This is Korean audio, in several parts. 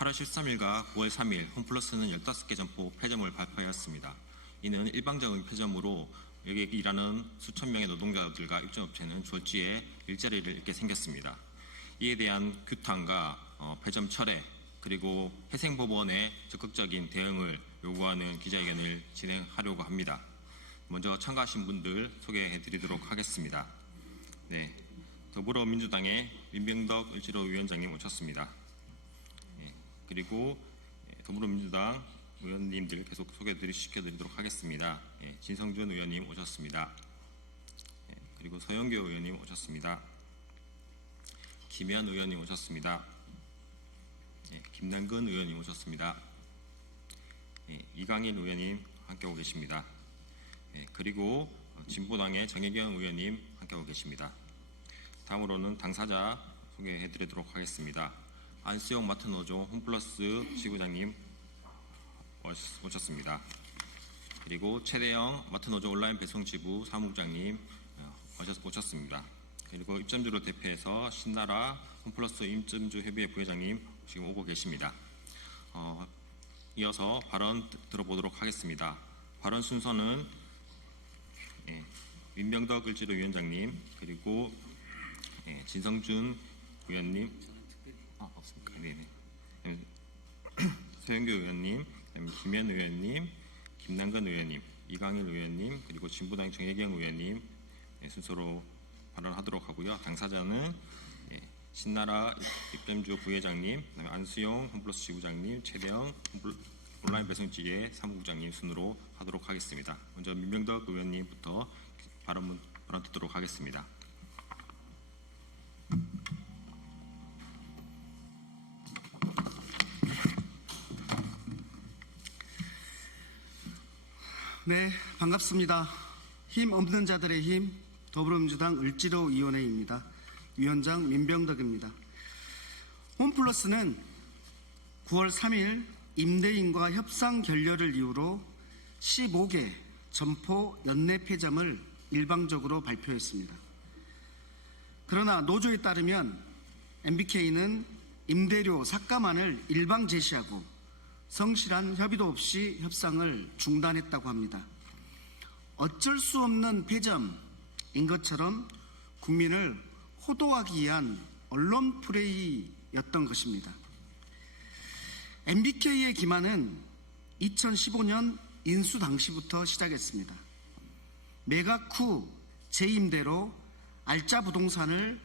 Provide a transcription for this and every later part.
8월 13일과 9월 3일 홈플러스는 15개 점포 폐점을 발표하였습니다. 이는 일방적인 폐점으로 여기에 일하는 수천 명의 노동자들과 입점업체는 졸지에 일자리를 잃게 생겼습니다. 이에 대한 규탄과 폐점 철회 그리고 회생법원의 적극적인 대응을 요구하는 기자회견을 진행하려고 합니다. 먼저 참가하신 분들 소개해드리도록 하겠습니다. 네, 더불어민주당의 민병덕 을지로위원장님 오셨습니다. 그리고 더불어민주당 의원님들 계속 시켜드리도록 하겠습니다. 진성준 의원님 오셨습니다. 그리고 서영교 의원님 오셨습니다. 김혜안 의원님 오셨습니다. 김남근 의원님 오셨습니다. 이강일 의원님 함께하고 계십니다. 그리고 진보당의 정혜경 의원님 함께하고 계십니다. 다음으로는 당사자 소개해드리도록 하겠습니다. 안수영 마트노조 홈플러스 지부장님 오셨습니다. 그리고 최대영 마트노조 온라인 배송지부 사무국장님 오셨습니다. 그리고 입점주로 대표해서 신나라 홈플러스 입점주 협의회 부회장님 지금 오고 계십니다. 이어서 발언 들어보도록 하겠습니다. 발언 순서는 민병덕 을지로위원장님 그리고 진성준 의원님 없습니까? 네네. 서영교 의원님, 김현 의원님, 김남근 의원님, 이강일 의원님, 그리고 진보당 정혜경 의원님 순서로 발언하도록 하고요. 당사자는 신나라 입점주 부회장님, 그다음에 안수용 홈플러스 지부장님, 최대영 온라인 배송지회 사무국장님 순으로 하도록 하겠습니다. 먼저 민병덕 의원님부터 발언 듣도록 하겠습니다. 네, 반갑습니다. 힘 없는 자들의 힘 더불어민주당 을지로위원회입니다. 위원장 민병덕입니다. 홈플러스는 9월 3일 임대인과 협상 결렬을 이유로 15개 점포 연내 폐점을 일방적으로 발표했습니다. 그러나 노조에 따르면 MBK는 임대료 삭감안을 일방 제시하고 성실한 협의도 없이 협상을 중단했다고 합니다. 어쩔 수 없는 폐점인 것처럼 국민을 호도하기 위한 언론 플레이였던 것입니다. MBK의 기만은 2015년 인수 당시부터 시작했습니다. 매각 후 재임대로 알짜 부동산을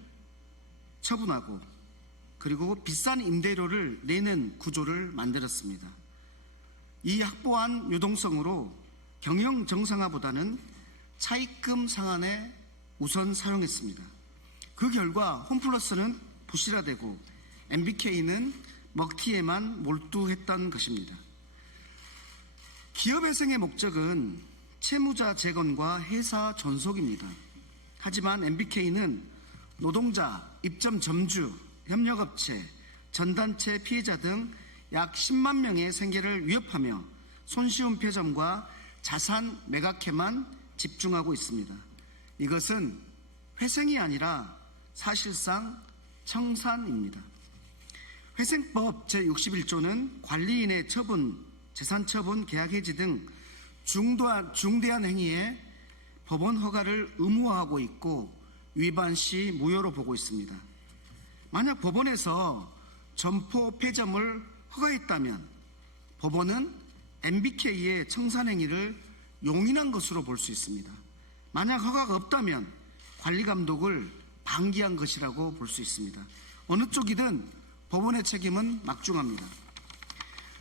처분하고 그리고 비싼 임대료를 내는 구조를 만들었습니다. 이 확보한 유동성으로 경영 정상화보다는 차입금 상한에 우선 사용했습니다. 그 결과 홈플러스는 부실화되고 MBK는 먹튀에만 몰두했던 것입니다. 기업회생의 목적은 채무자 재건과 회사 존속입니다. 하지만 MBK는 노동자, 입점 점주, 협력업체, 전단체 피해자 등 약 10만 명의 생계를 위협하며 손쉬운 폐점과 자산 매각에만 집중하고 있습니다. 이것은 회생이 아니라 사실상 청산입니다. 회생법 제61조는 관리인의 처분, 재산처분, 계약해지 등 중대한 행위에 법원 허가를 의무화하고 있고 위반 시 무효로 보고 있습니다. 만약 법원에서 점포 폐점을 허가했다면 법원은 MBK의 청산행위를 용인한 것으로 볼 수 있습니다. 만약 허가가 없다면 관리감독을 방기한 것이라고 볼 수 있습니다. 어느 쪽이든 법원의 책임은 막중합니다.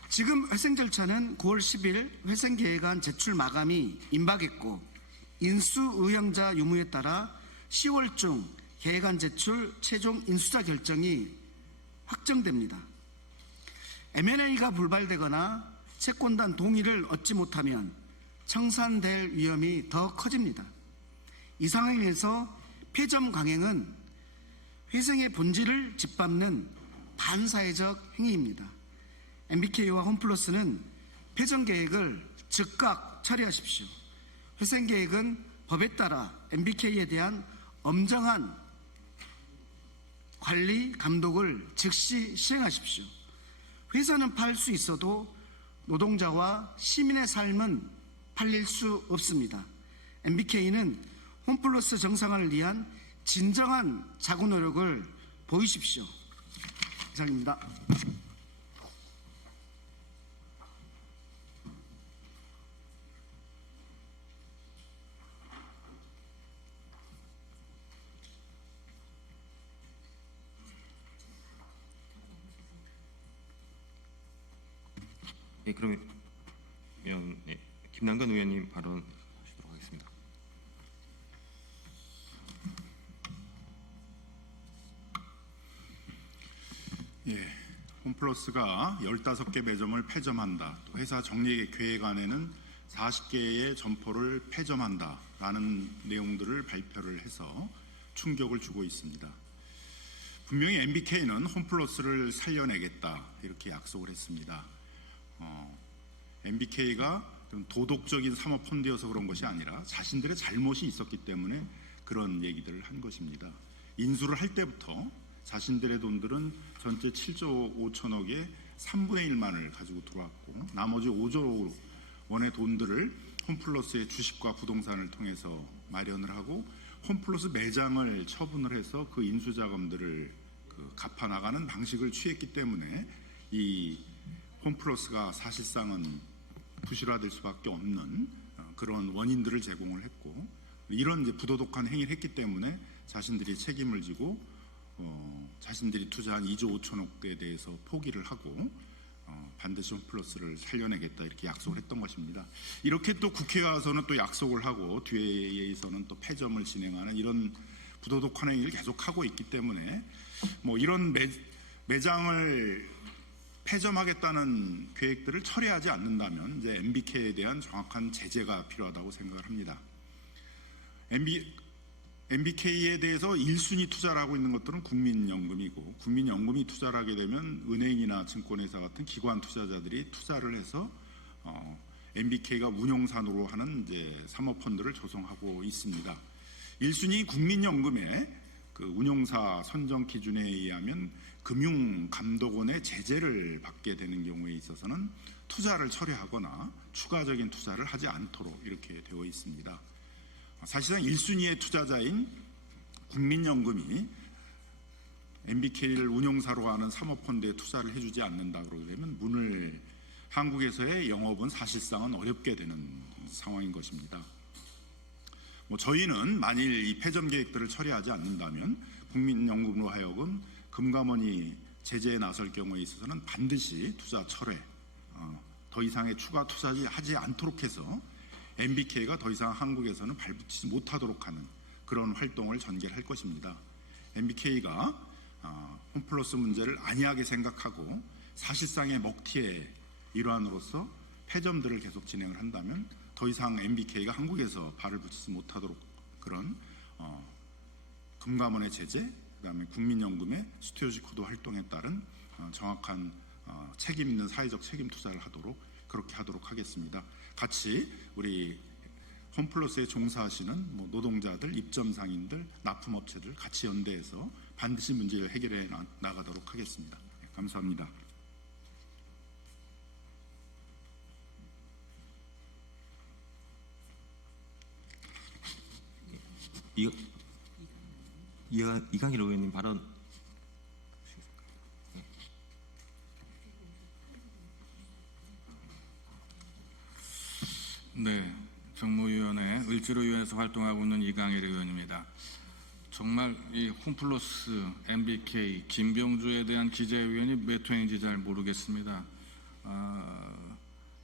지금 회생 절차는 9월 10일 회생계획안 제출 마감이 임박했고 인수의향자 유무에 따라 10월 중 계획안 제출 최종 인수자 결정이 확정됩니다. M&A가 불발되거나 채권단 동의를 얻지 못하면 청산될 위험이 더 커집니다. 이 상황에서 폐점 강행은 회생의 본질을 짓밟는 반사회적 행위입니다. MBK와 홈플러스는 폐점 계획을 즉각 처리하십시오. 회생 계획은 법에 따라 MBK에 대한 엄정한 관리 감독을 즉시 시행하십시오. 회사는 팔 수 있어도 노동자와 시민의 삶은 팔릴 수 없습니다. MBK는 홈플러스 정상화를 위한 진정한 자구 노력을 보이십시오. 이상입니다. 네, 그러면 네, 김남근 의원님 발언하시도록 하겠습니다. 예, 홈플러스가 15개 매점을 폐점한다. 또 회사 정리 계획안에는 40개의 점포를 폐점한다라는 내용들을 발표를 해서 충격을 주고 있습니다. 분명히 MBK는 홈플러스를 살려내겠다 이렇게 약속을 했습니다. MBK가 도덕적인 사모펀드여서 그런 것이 아니라 자신들의 잘못이 있었기 때문에 그런 얘기들을 한 것입니다. 인수를 할 때부터 자신들의 돈들은 전체 7조 5천억의 3분의 1만을 가지고 들어왔고 나머지 5조 원의 돈들을 홈플러스의 주식과 부동산을 통해서 마련을 하고 홈플러스 매장을 처분을 해서 그 인수자금들을 갚아나가는 방식을 취했기 때문에 이 홈플러스가 사실상은 부실화될 수밖에 없는 그런 원인들을 제공을 했고 이런 이제 부도덕한 행위를 했기 때문에 자신들이 책임을 지고 자신들이 투자한 2조 5천억에 대해서 포기를 하고 반드시 홈플러스를 살려내겠다 이렇게 약속을 했던 것입니다. 이렇게 또 국회에 와서는 또 약속을 하고 뒤에서는 또 폐점을 진행하는 이런 부도덕한 행위를 계속하고 있기 때문에 뭐 이런 매장을 폐점하겠다는 계획들을 철회하지 않는다면 이제 MBK에 대한 정확한 제재가 필요하다고 생각을 합니다. MBK에 대해서 1순위 투자를 하고 있는 것들은 국민연금이고 국민연금이 투자를 하게 되면 은행이나 증권회사 같은 기관 투자자들이 투자를 해서 MBK가 운용산으로 하는 이제 사모펀드를 조성하고 있습니다. 1순위 국민연금의 그 운용사 선정 기준에 의하면 금융감독원의 제재를 받게 되는 경우에 있어서는 투자를 철회하거나 추가적인 투자를 하지 않도록 이렇게 되어 있습니다. 사실상 1순위의 투자자인 국민연금이 MBK를 운용사로 하는 사모펀드에 투자를 해주지 않는다 그러게 되면 한국에서의 영업은 사실상은 어렵게 되는 상황인 것입니다. 저희는 만일 이 폐점 계획들을 처리하지 않는다면 국민연금으로 하여금 금감원이 제재에 나설 경우에 있어서는 반드시 투자 철회, 더 이상의 추가 투자하지 않도록 해서 MBK가 더 이상 한국에서는 발붙이지 못하도록 하는 그런 활동을 전개할 것입니다. MBK가 홈플러스 문제를 안이하게 생각하고 사실상의 먹튀의 일환으로서 폐점들을 계속 진행을 한다면 더 이상 MBK가 한국에서 발을 붙이지 못하도록 그런 금감원의 제재, 그다음에 국민연금의 스튜어십 코드 활동에 따른 정확한 책임 있는 사회적 책임 투자를 그렇게 하도록 하겠습니다. 같이 우리 홈플러스에 종사하시는 노동자들, 입점상인들, 납품업체들 같이 연대해서 반드시 문제를 해결해 나가도록 하겠습니다. 감사합니다. 이강일 의원님 발언. 네, 정무위원회 을지로위원회에서 활동하고 있는 이강일 의원입니다. 정말 이 홈플러스, MBK, 김병주에 대한 기재위원이 몇 회인지 잘 모르겠습니다.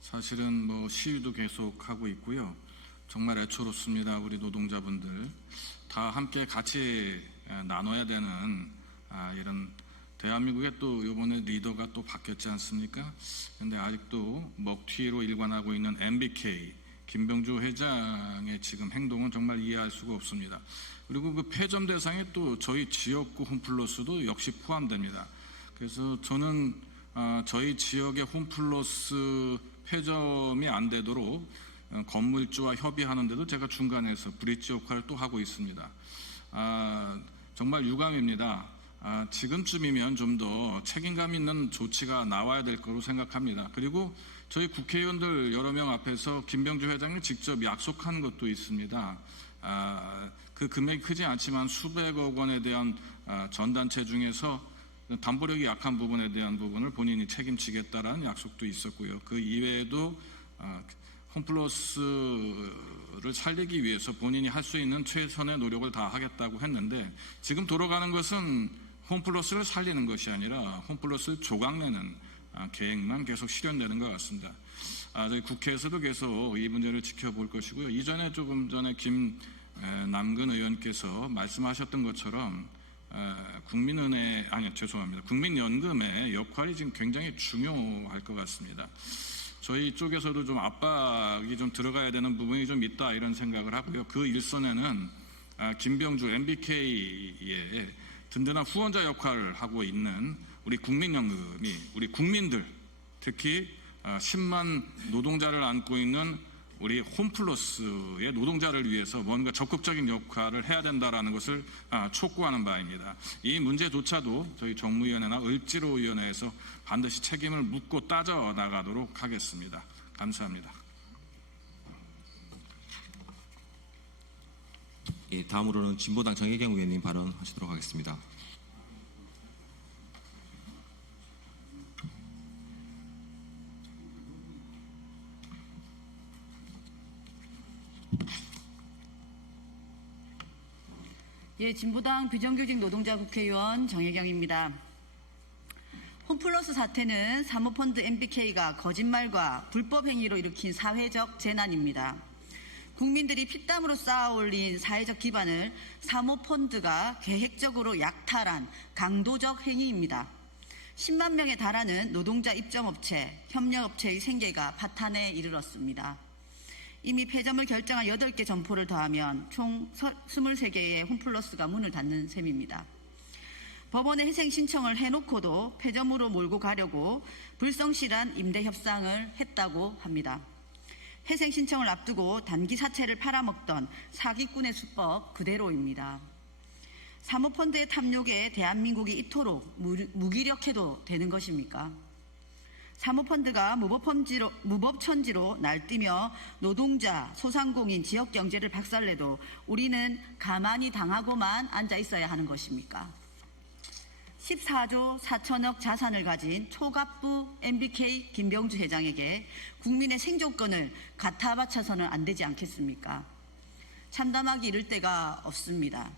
사실은 시위도 계속하고 있고요. 정말 애처롭습니다. 우리 노동자분들 다 함께 같이 나눠야 되는 이런 대한민국의 또 이번에 리더가 또 바뀌었지 않습니까? 그런데 아직도 먹튀로 일관하고 있는 MBK 김병주 회장의 지금 행동은 정말 이해할 수가 없습니다. 그리고 그 폐점 대상에 또 저희 지역구 홈플러스도 역시 포함됩니다. 그래서 저는 저희 지역의 홈플러스 폐점이 안 되도록 건물주와 협의하는데도 제가 중간에서 브릿지 역할을 또 하고 있습니다. 정말 유감입니다. 지금쯤이면 좀 더 책임감 있는 조치가 나와야 될 거로 생각합니다. 그리고 저희 국회의원들 여러 명 앞에서 김병주 회장이 직접 약속한 것도 있습니다. 그 금액이 크지 않지만 수백억 원에 대한 전단체 중에서 담보력이 약한 부분에 대한 부분을 본인이 책임지겠다라는 약속도 있었고요. 그 이외에도 홈플러스를 살리기 위해서 본인이 할 수 있는 최선의 노력을 다하겠다고 했는데 지금 돌아가는 것은 홈플러스를 살리는 것이 아니라 홈플러스를 조각내는 계획만 계속 실현되는 것 같습니다. 저희 국회에서도 계속 이 문제를 지켜볼 것이고요. 이전에 조금 전에 김남근 의원께서 말씀하셨던 것처럼 국민연금의 역할이 지금 굉장히 중요할 것 같습니다. 저희 쪽에서도 좀 압박이 좀 들어가야 되는 부분이 좀 있다 이런 생각을 하고요. 그 일선에는 김병주 MBK의 든든한 후원자 역할을 하고 있는 우리 국민연금이 우리 국민들 특히 10만 노동자를 안고 있는 우리 홈플러스의 노동자를 위해서 뭔가 적극적인 역할을 해야 된다라는 것을 촉구하는 바입니다. 이 문제조차도 저희 정무위원회나 을지로위원회에서 반드시 책임을 묻고 따져 나가도록 하겠습니다. 감사합니다. 예, 다음으로는 진보당 정혜경 의원님 발언하시도록 하겠습니다. 예, 진보당 비정규직 노동자 국회의원 정혜경입니다. 홈플러스 사태는 사모펀드 MBK가 거짓말과 불법 행위로 일으킨 사회적 재난입니다. 국민들이 피땀으로 쌓아올린 사회적 기반을 사모펀드가 계획적으로 약탈한 강도적 행위입니다. 10만 명에 달하는 노동자 입점업체, 협력업체의 생계가 파탄에 이르렀습니다. 이미 폐점을 결정한 8개 점포를 더하면 총 23개의 홈플러스가 문을 닫는 셈입니다. 법원에 회생 신청을 해놓고도 폐점으로 몰고 가려고 불성실한 임대 협상을 했다고 합니다. 회생 신청을 앞두고 단기 사채를 팔아먹던 사기꾼의 수법 그대로입니다. 사모펀드의 탐욕에 대한민국이 이토록 무기력해도 되는 것입니까? 사모펀드가 무법천지로 날뛰며 노동자, 소상공인, 지역경제를 박살내도 우리는 가만히 당하고만 앉아 있어야 하는 것입니까? 14조 4천억 자산을 가진 초갑부 MBK 김병주 회장에게 국민의 생존권을 갖다 바쳐서는 안 되지 않겠습니까? 참담하기 이를 데가 없습니다.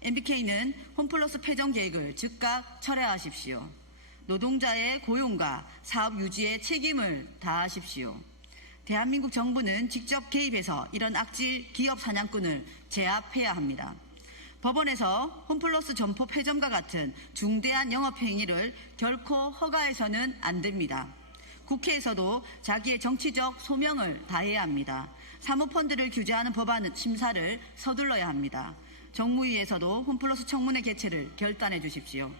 MBK는 홈플러스 폐점 계획을 즉각 철회하십시오. 노동자의 고용과 사업 유지에 책임을 다하십시오. 대한민국 정부는 직접 개입해서 이런 악질 기업 사냥꾼을 제압해야 합니다. 법원에서 홈플러스 점포 폐점과 같은 중대한 영업행위를 결코 허가해서는 안 됩니다. 국회에서도 자기의 정치적 소명을 다해야 합니다. 사모펀드를 규제하는 법안 심사를 서둘러야 합니다. 정무위에서도 홈플러스 청문회 개최를 결단해 주십시오.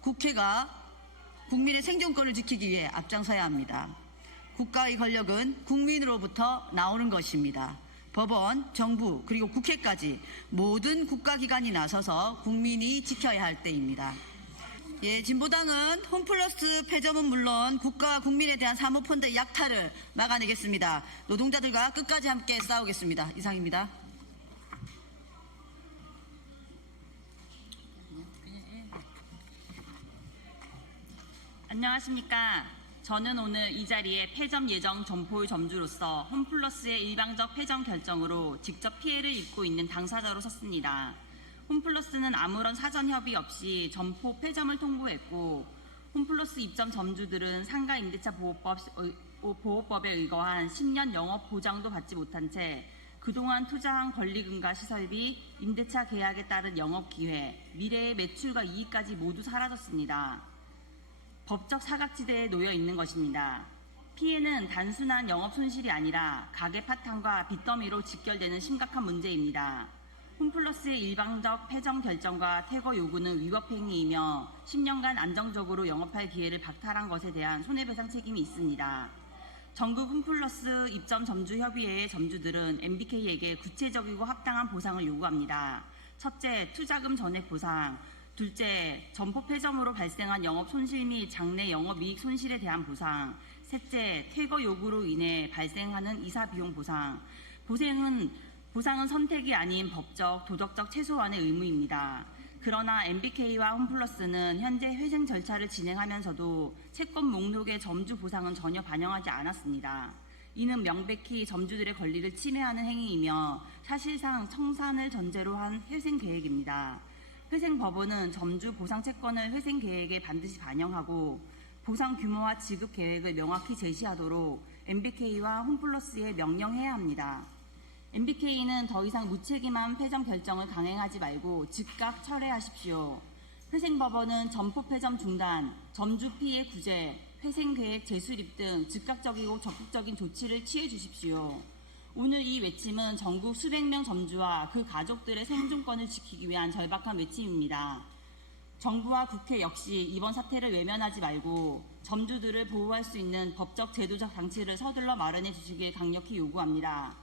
국회가 국민의 생존권을 지키기 위해 앞장서야 합니다. 국가의 권력은 국민으로부터 나오는 것입니다. 법원, 정부, 그리고 국회까지 모든 국가기관이 나서서 국민이 지켜야 할 때입니다. 예, 진보당은 홈플러스 폐점은 물론 국가와 국민에 대한 사모펀드의 약탈을 막아내겠습니다. 노동자들과 끝까지 함께 싸우겠습니다. 이상입니다. 안녕하십니까. 저는 오늘 이 자리에 폐점 예정 점포의 점주로서 홈플러스의 일방적 폐점 결정으로 직접 피해를 입고 있는 당사자로 섰습니다. 홈플러스는 아무런 사전 협의 없이 점포 폐점을 통보했고 홈플러스 입점 점주들은 상가 임대차 보호법에 의거한 10년 영업 보장도 받지 못한 채 그동안 투자한 권리금과 시설비, 임대차 계약에 따른 영업 기회, 미래의 매출과 이익까지 모두 사라졌습니다. 법적 사각지대에 놓여 있는 것입니다. 피해는 단순한 영업 손실이 아니라 가계 파탄과 빚더미로 직결되는 심각한 문제입니다. 홈플러스의 일방적 폐점 결정과 퇴거 요구는 위법행위이며 10년간 안정적으로 영업할 기회를 박탈한 것에 대한 손해배상 책임이 있습니다. 전국 홈플러스 입점 점주 협의회의 점주들은 MBK에게 구체적이고 합당한 보상을 요구합니다. 첫째, 투자금 전액 보상. 둘째, 점포 폐점으로 발생한 영업 손실 및 장래 영업이익 손실에 대한 보상. 셋째, 퇴거 요구로 인해 발생하는 이사 비용 보상. 보상은 선택이 아닌 법적, 도덕적 최소한의 의무입니다. 그러나 MBK와 홈플러스는 현재 회생 절차를 진행하면서도 채권 목록의 점주 보상은 전혀 반영하지 않았습니다. 이는 명백히 점주들의 권리를 침해하는 행위이며 사실상 청산을 전제로 한 회생 계획입니다. 회생법원은 점주 보상 채권을 회생 계획에 반드시 반영하고 보상 규모와 지급 계획을 명확히 제시하도록 MBK와 홈플러스에 명령해야 합니다. MBK는 더 이상 무책임한 폐점 결정을 강행하지 말고 즉각 철회하십시오. 회생법원은 점포 폐점 중단, 점주 피해 구제, 회생계획 재수립 등 즉각적이고 적극적인 조치를 취해 주십시오. 오늘 이 외침은 전국 수백 명 점주와 그 가족들의 생존권을 지키기 위한 절박한 외침입니다. 정부와 국회 역시 이번 사태를 외면하지 말고 점주들을 보호할 수 있는 법적 제도적 장치를 서둘러 마련해 주시길 강력히 요구합니다.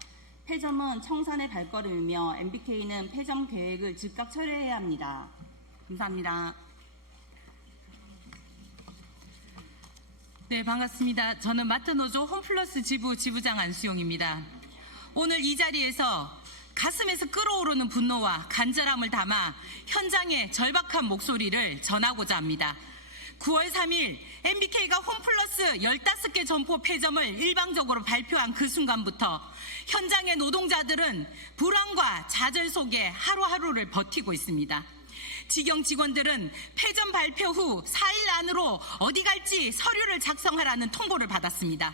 폐점은 청산의 발걸음이며 MBK는 폐점 계획을 즉각 철회해야 합니다. 감사합니다. 네, 반갑습니다. 저는 마트노조 홈플러스 지부장 안수용입니다. 오늘 이 자리에서 가슴에서 끓어오르는 분노와 간절함을 담아 현장의 절박한 목소리를 전하고자 합니다. 9월 3일 MBK가 홈플러스 15개 점포 폐점을 일방적으로 발표한 그 순간부터 현장의 노동자들은 불안과 좌절 속에 하루하루를 버티고 있습니다. 직영 직원들은 폐점 발표 후 4일 안으로 어디 갈지 서류를 작성하라는 통보를 받았습니다.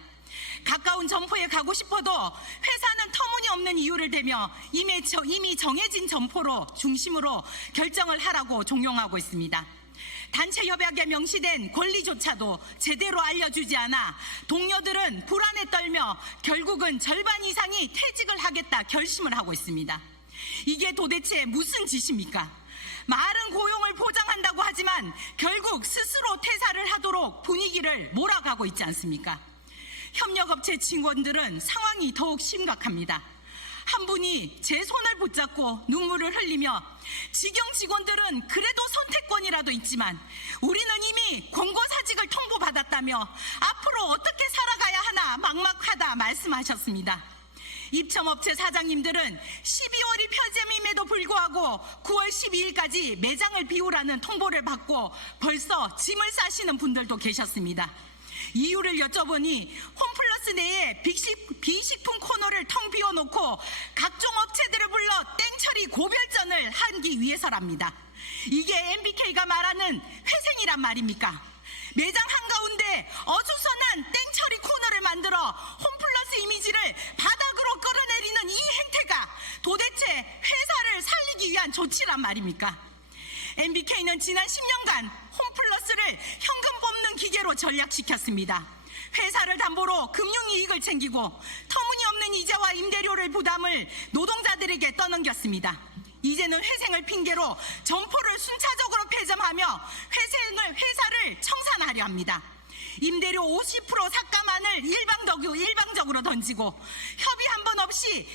가까운 점포에 가고 싶어도 회사는 터무니없는 이유를 대며 이미 정해진 점포로 중심으로 결정을 하라고 종용하고 있습니다. 단체 협약에 명시된 권리조차도 제대로 알려주지 않아 동료들은 불안에 떨며 결국은 절반 이상이 퇴직을 하겠다 결심을 하고 있습니다. 이게 도대체 무슨 짓입니까? 말은 고용을 보장한다고 하지만 결국 스스로 퇴사를 하도록 분위기를 몰아가고 있지 않습니까? 협력업체 직원들은 상황이 더욱 심각합니다. 한 분이 제 손을 붙잡고 눈물을 흘리며 직영 직원들은 그래도 선택권이라도 있지만 우리는 이미 권고사직을 통보받았다며 앞으로 어떻게 살아가야 하나 막막하다 말씀하셨습니다. 입점업체 사장님들은 12월이 폐점임에도 불구하고 9월 12일까지 매장을 비우라는 통보를 받고 벌써 짐을 싸시는 분들도 계셨습니다. 이유를 여쭤보니 홈플러스 내에 비식품 코너를 텅 비워놓고 각종 업체들을 불러 땡처리 고별전을 하기 위해서랍니다. 이게 MBK가 말하는 회생이란 말입니까? 매장 한가운데 어수선한 땡처리 코너를 만들어 홈플러스 이미지를 바닥으로 끌어내리는 이 행태가 도대체 회사를 살리기 위한 조치란 말입니까? MBK는 지난 10년간 홈플러스를 현금 뽑는 기계로 전략시켰습니다. 회사를 담보로 금융이익을 챙기고 터무니없는 이자와 임대료를 부담을 노동자들에게 떠넘겼습니다. 이제는 회생을 핑계로 점포를 순차적으로 폐점하며 회사를 청산하려 합니다. 임대료 50% 삭감안을 일방적으로 던지고 협의 한 번 없이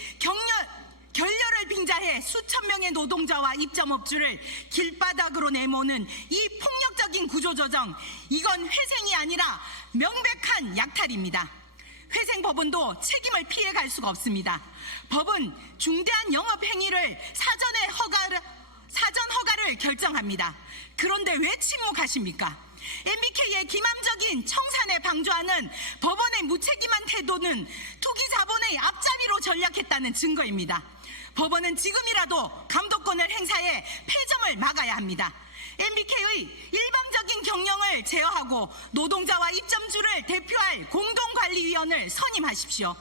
결렬을 빙자해 수천 명의 노동자와 입점업주를 길바닥으로 내모는 이 폭력적인 구조조정, 이건 회생이 아니라 명백한 약탈입니다. 회생법원도 책임을 피해갈 수가 없습니다. 법은 중대한 영업행위를 사전 허가를 결정합니다. 그런데 왜 침묵하십니까? MBK의 기맘적인 청산에 방조하는 법원의 무책임한 태도는 투기 자본의 앞잡이로 전략했다는 증거입니다. 법원은 지금이라도 감독권을 행사해 폐점을 막아야 합니다. MBK의 일방적인 경영을 제어하고 노동자와 입점주를 대표할 공동관리위원을 선임하십시오.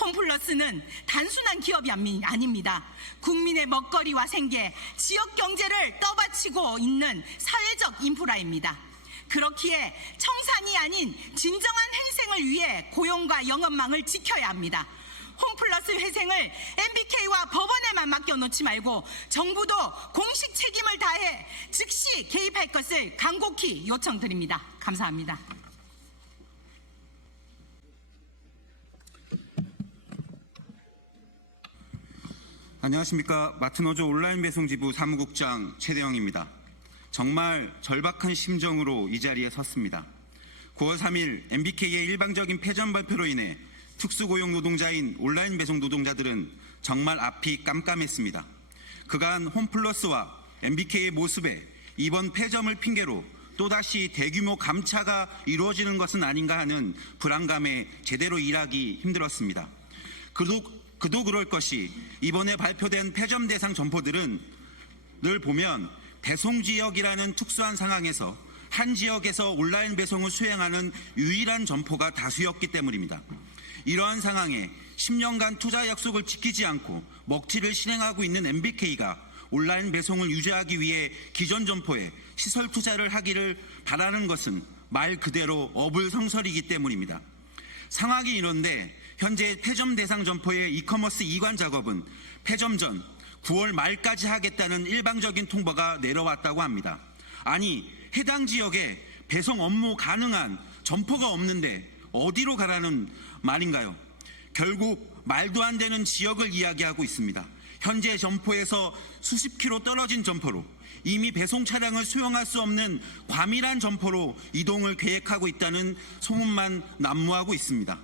홈플러스는 단순한 기업이 아닙니다. 국민의 먹거리와 생계, 지역 경제를 떠받치고 있는 사회적 인프라입니다. 그렇기에 청산이 아닌 진정한 회생을 위해 고용과 영업망을 지켜야 합니다. 홈플러스 회생을 MBK와 법원에만 맡겨놓지 말고 정부도 공식 책임을 다해 즉시 개입할 것을 간곡히 요청드립니다. 감사합니다. 안녕하십니까. 마트노조 온라인 배송지부 사무국장 최대영입니다. 정말 절박한 심정으로 이 자리에 섰습니다. 9월 3일 MBK의 일방적인 패전 발표로 인해 특수고용 노동자인 온라인 배송 노동자들은 정말 앞이 깜깜했습니다. 그간 홈플러스와 MBK의 모습에 이번 패점을 핑계로 또다시 대규모 감차가 이루어지는 것은 아닌가 하는 불안감에 제대로 일하기 힘들었습니다. 그도 그럴 것이 이번에 발표된 패점 대상 점포들은 늘 보면 배송지역이라는 특수한 상황에서 한 지역에서 온라인 배송을 수행하는 유일한 점포가 다수였기 때문입니다. 이러한 상황에 10년간 투자 약속을 지키지 않고 먹튀를 실행하고 있는 MBK가 온라인 배송을 유지하기 위해 기존 점포에 시설 투자를 하기를 바라는 것은 말 그대로 어불성설이기 때문입니다. 상황이 이런데 현재 폐점 대상 점포의 이커머스 이관 작업은 폐점 전 9월 말까지 하겠다는 일방적인 통보가 내려왔다고 합니다. 아니, 해당 지역에 배송 업무 가능한 점포가 없는데 어디로 가라는 말인가요? 결국 말도 안 되는 지역을 이야기하고 있습니다. 현재 점포에서 수십 킬로 떨어진 점포로 이미 배송 차량을 수용할 수 없는 과밀한 점포로 이동을 계획하고 있다는 소문만 난무하고 있습니다.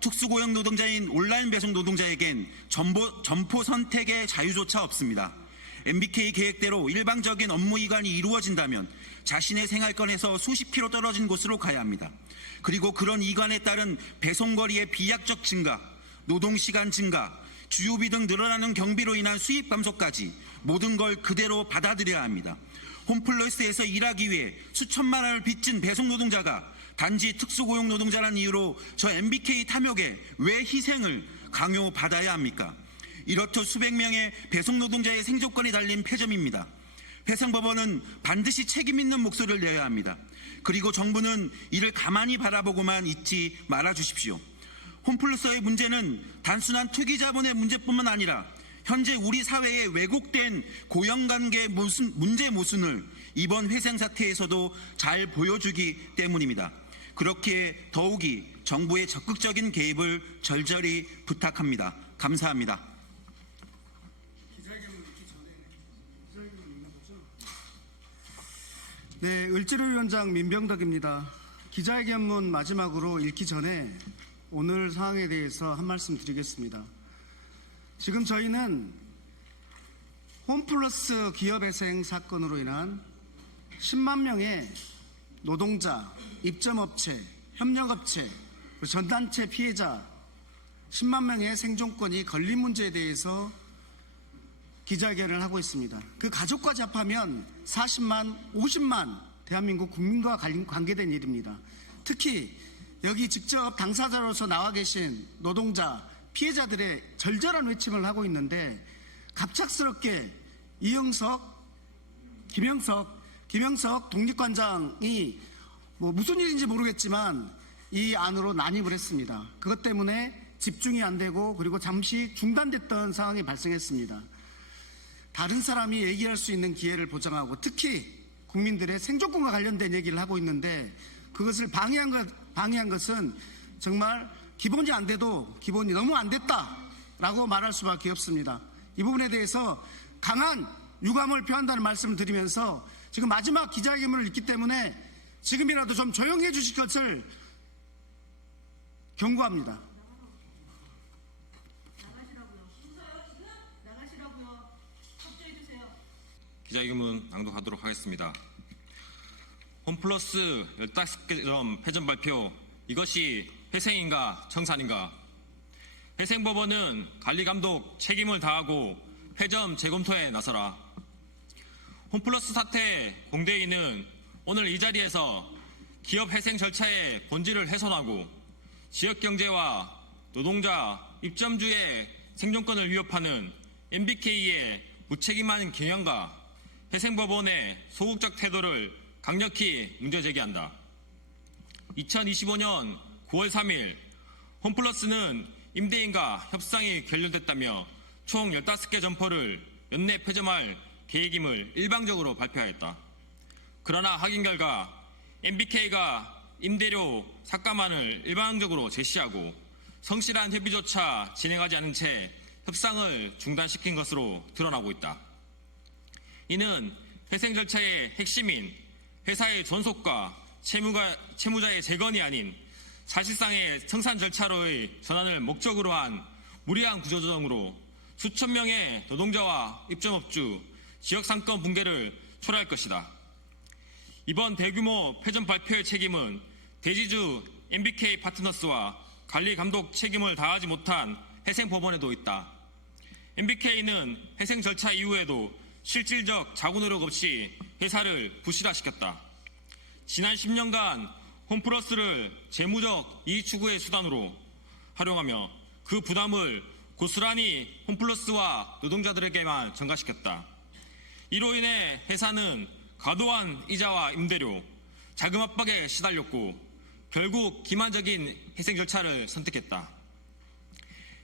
특수고용 노동자인 온라인 배송 노동자에겐 점포 선택의 자유조차 없습니다. MBK 계획대로 일방적인 업무 이관이 이루어진다면 자신의 생활권에서 수십 킬로 떨어진 곳으로 가야 합니다. 그리고 그런 이관에 따른 배송거리의 비약적 증가, 노동시간 증가, 주유비 등 늘어나는 경비로 인한 수입 감소까지 모든 걸 그대로 받아들여야 합니다. 홈플러스에서 일하기 위해 수천만 원을 빚진 배송 노동자가 단지 특수고용 노동자라는 이유로 저 MBK 탐욕에 왜 희생을 강요받아야 합니까? 이렇듯 수백 명의 배송 노동자의 생존권이 달린 폐점입니다. 해상법원은 반드시 책임 있는 목소리를 내야 합니다. 그리고 정부는 이를 가만히 바라보고만 있지 말아 주십시오. 홈플러스의 문제는 단순한 투기 자본의 문제뿐만 아니라 현재 우리 사회의 왜곡된 고용관계 문제 모순을 이번 회생 사태에서도 잘 보여주기 때문입니다. 그렇기에 더욱이 정부의 적극적인 개입을 절절히 부탁합니다. 감사합니다. 네, 을지로위원장 민병덕입니다. 기자회견문 마지막으로 읽기 전에 오늘 상황에 대해서 한 말씀 드리겠습니다. 지금 저희는 홈플러스 기업회생 사건으로 인한 10만 명의 노동자, 입점업체, 협력업체, 전단체 피해자 10만 명의 생존권이 걸린 문제에 대해서 기자회견을 하고 있습니다. 그 가족까지 합하면 40만, 50만 대한민국 국민과 관계된 일입니다. 특히 여기 직접 당사자로서 나와 계신 노동자, 피해자들의 절절한 외침을 하고 있는데 갑작스럽게 김영석 독립관장이 무슨 일인지 모르겠지만 이 안으로 난입을 했습니다. 그것 때문에 집중이 안 되고 그리고 잠시 중단됐던 상황이 발생했습니다. 다른 사람이 얘기할 수 있는 기회를 보장하고 특히 국민들의 생존권과 관련된 얘기를 하고 있는데 그것을 방해한 것은 정말 기본이 안 돼도 기본이 너무 안 됐다라고 말할 수밖에 없습니다. 이 부분에 대해서 강한 유감을 표한다는 말씀을 드리면서 지금 마지막 기자회견문을 읽기 때문에 지금이라도 좀 조용히 해 주실 것을 경고합니다. 기자회견문 낭독하도록 하겠습니다. 홈플러스 15개 폐점 발표, 이것이 회생인가 청산인가? 회생법원은 관리감독 책임을 다하고 폐점 재검토에 나서라. 홈플러스 사태 공대위는 오늘 이 자리에서 기업 회생 절차의 본질을 훼손하고 지역경제와 노동자, 입점주의 생존권을 위협하는 MBK의 무책임한 경영과 회생법원의 소극적 태도를 강력히 문제제기한다. 2025년 9월 3일 홈플러스는 임대인과 협상이 결렬됐다며 총 15개 점포를 연내 폐점할 계획임을 일방적으로 발표하였다. 그러나 확인 결과 MBK가 임대료 삭감안을 일방적으로 제시하고 성실한 협의조차 진행하지 않은 채 협상을 중단시킨 것으로 드러나고 있다. 이는 회생 절차의 핵심인 회사의 존속과 채무자의 재건이 아닌 사실상의 청산 절차로의 전환을 목적으로 한 무리한 구조조정으로 수천 명의 노동자와 입점업주, 지역상권 붕괴를 초래할 것이다. 이번 대규모 폐점 발표의 책임은 대지주 MBK 파트너스와 관리 감독 책임을 다하지 못한 회생법원에도 있다. MBK는 회생 절차 이후에도 실질적 자구 노력 없이 회사를 부실화시켰다. 지난 10년간 홈플러스를 재무적 이익 추구의 수단으로 활용하며 그 부담을 고스란히 홈플러스와 노동자들에게만 전가시켰다. 이로 인해 회사는 과도한 이자와 임대료, 자금 압박에 시달렸고 결국 기만적인 회생 절차를 선택했다.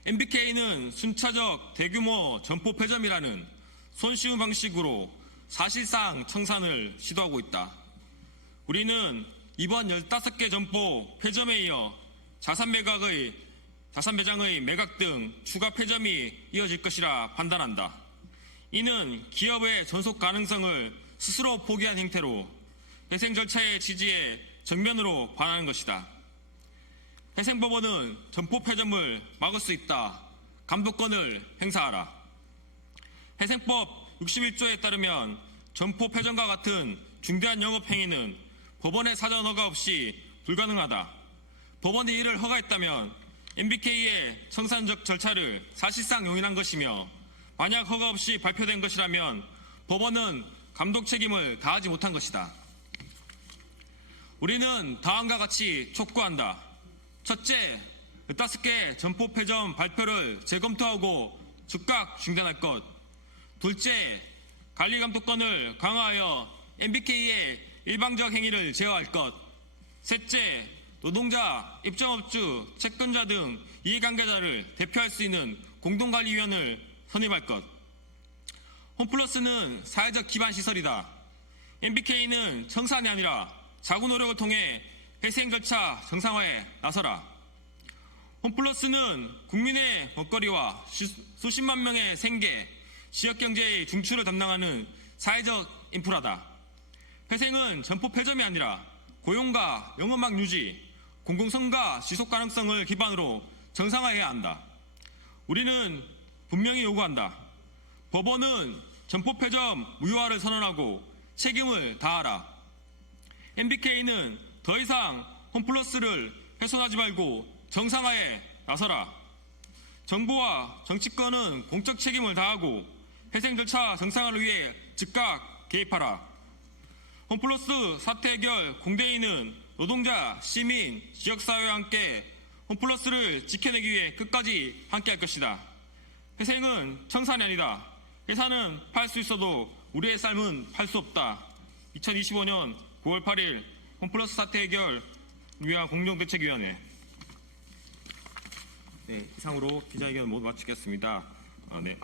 MBK는 순차적 대규모 점포 폐점이라는 손쉬운 방식으로 사실상 청산을 시도하고 있다. 우리는 이번 15개 점포 폐점에 이어 자산 매장의 매각 등 추가 폐점이 이어질 것이라 판단한다. 이는 기업의 전속 가능성을 스스로 포기한 행태로 회생 절차의 지지에 정면으로 반하는 것이다. 회생법원은 점포 폐점을 막을 수 있다. 감독권을 행사하라. 회생법 61조에 따르면 점포 폐점과 같은 중대한 영업행위는 법원의 사전 허가 없이 불가능하다. 법원이 이를 허가했다면 MBK의 청산적 절차를 사실상 용인한 것이며 만약 허가 없이 발표된 것이라면 법원은 감독 책임을 다하지 못한 것이다. 우리는 다음과 같이 촉구한다. 첫째, 15개 점포 폐점 발표를 재검토하고 즉각 중단할 것. 둘째, 관리감독권을 강화하여 MBK의 일방적 행위를 제어할 것. 셋째, 노동자, 입점업주, 채권자 등 이해관계자를 대표할 수 있는 공동관리위원을 선임할 것. 홈플러스는 사회적 기반 시설이다. MBK는 청산이 아니라 자구 노력을 통해 회생 절차 정상화에 나서라. 홈플러스는 국민의 먹거리와 수십만 명의 생계, 지역경제의 중추를 담당하는 사회적 인프라다. 회생은 점포 폐점이 아니라 고용과 영업망 유지, 공공성과 지속 가능성을 기반으로 정상화해야 한다. 우리는 분명히 요구한다. 법원은 점포 폐점 무효화를 선언하고 책임을 다하라. MBK는 더 이상 홈플러스를 훼손하지 말고 정상화에 나서라. 정부와 정치권은 공적 책임을 다하고 회생 절차 정상화를 위해 즉각 개입하라. 홈플러스 사태 해결 공대위는 노동자, 시민, 지역사회와 함께 홈플러스를 지켜내기 위해 끝까지 함께할 것이다. 회생은 청산이 아니다. 회사는 팔 수 있어도 우리의 삶은 팔 수 없다. 2025년 9월 8일 홈플러스 사태 해결 위한 공정대책위원회. 네, 이상으로 기자회견 모두 마치겠습니다. 네.